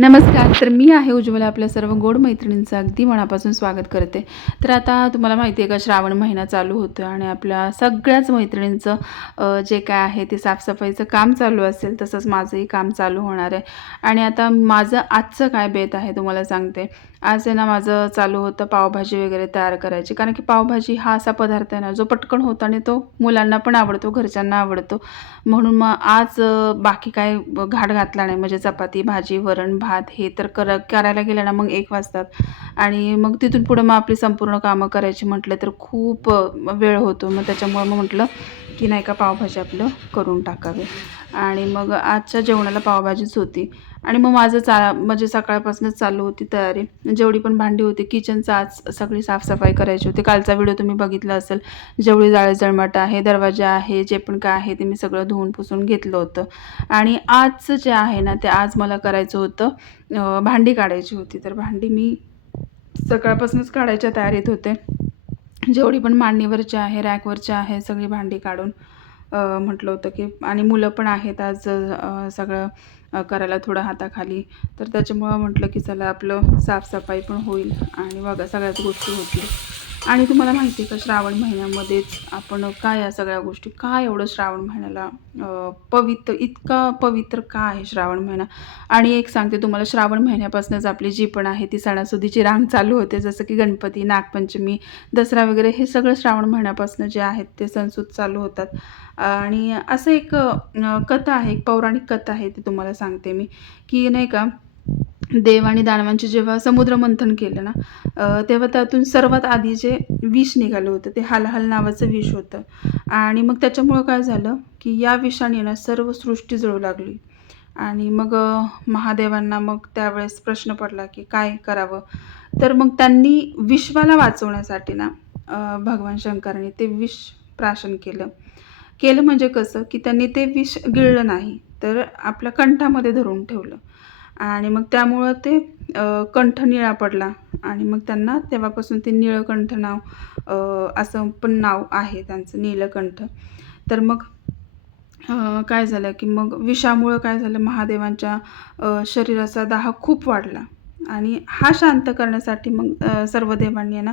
नमस्कार. तर मी आहे उज्ज्वला, आपल्या सर्व गोड मैत्रिणींचं अगदी मनापासून स्वागत करते. तर आता तुम्हाला माहिती आहे का, श्रावण महिना चालू होतो आणि आपल्या सगळ्याच मैत्रिणींचं जे काय आहे ते साफसफाईचं काम चालू असेल, तसंच माझंही काम चालू होणार आहे. आणि आता माझं आजचं काय बेत आहे तुम्हाला सांगते. आज आहे ना, माझं चालू होतं पावभाजी वगैरे तयार करायची, कारण की पावभाजी हा असा पदार्थ आहे ना, जो पटकन होतो आणि तो मुलांना पण आवडतो, घरच्यांना आवडतो. म्हणून मग आज बाकी काय घाट घातला नाही, म्हणजे चपाती, भाजी, वरण, भात हे तर करायला गेलं ना मग 1 वाजतात आणि मग तिथून पुढे मग आपली संपूर्ण कामं करायची म्हटलं तर खूप वेळ होतो. मग त्याच्यामुळे मग म्हटलं की नाही का, पावभाजी आपलं करून टाकावी. आणि मग आजच्या जेवणाला पावभाजीच होती. आणि मग माझं म्हणजे सकाळपासूनच चालू होती तयारी. जेवढी पण भांडी होती किचनचं आज सगळी साफसफाई करायची होती. कालचा व्हिडिओ तुम्ही बघितला असेल. जेवढी जाळी-जळमाट आहे, दरवाजा आहे, जे पण काय आहे ते मी सगळं धुवून पुसून घेतलं होतं. आणि आजचं जे आहे ना, ते आज मला करायचं होतं, भांडी काढायची होती. तर भांडी मी सकाळपासूनच काढायच्या तयारीत होते. जेवढी पण मांडणीवरची आहे, रॅकवरची आहे, सगळी भांडी काढून म्हटलं होतं की, आणि मुलं पण आहेत आज सगळं करायला थोडं हाताखाली. तर त्याच्यामुळं म्हटलं की चला आपलं साफसफाई पण होईल आणि बघा सगळ्याच गोष्टी होतील. आणि तुम्हाला माहिती आहे का, श्रावण महिन्यामध्येच आपण काय या सगळ्या गोष्टी, काय एवढं श्रावण महिन्याला पवित्र, इतका पवित्र का आहे श्रावण महिना. आणि एक सांगते तुम्हाला, श्रावण महिन्यापासूनच आपली जी पण आहे ती सणासुदीची रांग चालू होते. जसं की गणपती, नागपंचमी, दसरा वगैरे हे सगळं श्रावण महिन्यापासून जे आहेत ते सणसूद चालू होतात. आणि असं एक कथा आहे, एक पौराणिक कथा आहे, ती तुम्हाला सांगते मी. की नाही का, देव आणि दानवांचे जेव्हा समुद्र मंथन केलं ना, तेव्हा त्यातून सर्वात आधी जे विष निघालं होतं ते हल नावाचं विष होतं. आणि मग त्याच्यामुळं काय झालं की या विषाने ना सर्व सृष्टी जळू लागली. आणि मग महादेवांना मग त्यावेळेस प्रश्न पडला की काय करावं. तर मग त्यांनी विश्वाला वाचवण्यासाठी ना, भगवान शंकरांनी ते विष प्राशन केलं. केलं म्हणजे कसं की त्यांनी ते विष गिळलं नाही, तर आपल्या कंठामध्ये धरून ठेवलं. आणि मग त्यामुळं ते कंठ निळा पडला. आणि मग त्यांना तेव्हापासून ते नीळकंठ नाव, असं पण नाव आहे त्यांचं, नीलकंठ. तर मग काय झालं की मग विषामुळं काय झालं, महादेवांच्या शरीराचा दाह खूप वाढला. आणि हा शांत करण्यासाठी मग सर्व देवांनी ना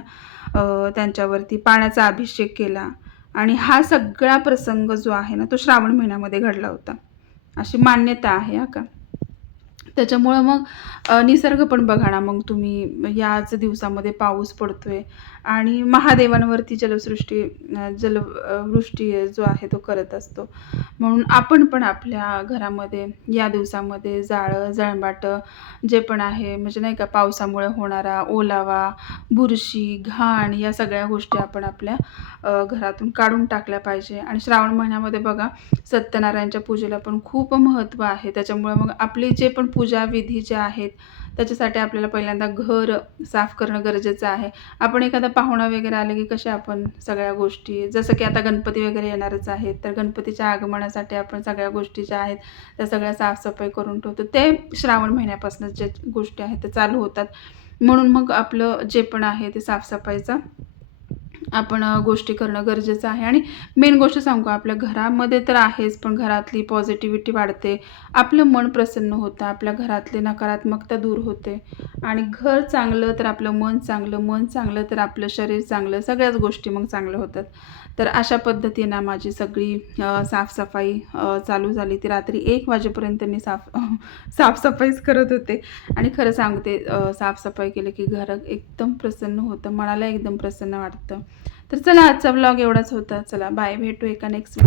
त्यांच्यावरती पाण्याचा अभिषेक केला. आणि हा सगळा प्रसंग जो आहे ना, तो श्रावण महिन्यामध्ये घडला होता, अशी मान्यता आहे का. त्याच्यामुळं मग निसर्ग पण बघा ना, मग तुम्ही याच दिवसामध्ये पाऊस पडतोय आणि महादेवांवरती वृष्टी जो आहे तो करत असतो. म्हणून आपण पण आपल्या घरामध्ये या दिवसामध्ये जाळं जळमाटं जे पण आहे, म्हणजे नाही का, पावसामुळे होणारा ओलावा, बुरशी, घाण या सगळ्या गोष्टी आपण आपल्या घरातून काढून टाकल्या पाहिजे. आणि श्रावण महिन्यामध्ये बघा, सत्यनारायणच्या पूजेला पण खूप महत्त्व आहे. त्याच्यामुळे मग आपली जे पण पूजा विधी ज्या आहेत त्याच्यासाठी आपल्याला पहिल्यांदा घर साफ करणं गरजेचं आहे. आपण एखादा पाहुणा वगैरे आले की कशा आपण सगळ्या गोष्टी, जसं की आता गणपती वगैरे येणारच आहेत, तर गणपतीच्या आगमनासाठी आपण सगळ्या गोष्टी ज्या आहेत त्या सगळ्या साफसफाई करून ठेवतो. ते श्रावण महिन्यापासूनच जे गोष्टी आहेत ते चालू होतात. म्हणून मग आपलं जे पण आहे ते साफसफाईचा आपण गोष्टी करणं गरजेचं आहे. आणि मेन गोष्ट सांगू, आपल्या घरामध्ये तर आहेच, पण घरातली पॉझिटिव्हिटी वाढते, आपलं मन प्रसन्न होतं, आपल्या घरातली नकारात्मकता दूर होते. आणि घर चांगलं तर आपलं मन चांगलं, मन चांगलं तर आपलं शरीर चांगलं, सगळ्याच गोष्टी मग चांगल्या होतात. तर अशा पद्धतीनं माझी सगळी साफसफाई चालू झाली. ती रात्री 1 वाजेपर्यंत मी साफसफाईच करत होते. आणि खरं सांगते, साफसफाई केली की घर एकदम प्रसन्न होतं, मनाला एकदम प्रसन्न वाटतं. तर चला, आजचा व्लॉग एवढाच होता. चला बाय, भेटू एका नेक्स्ट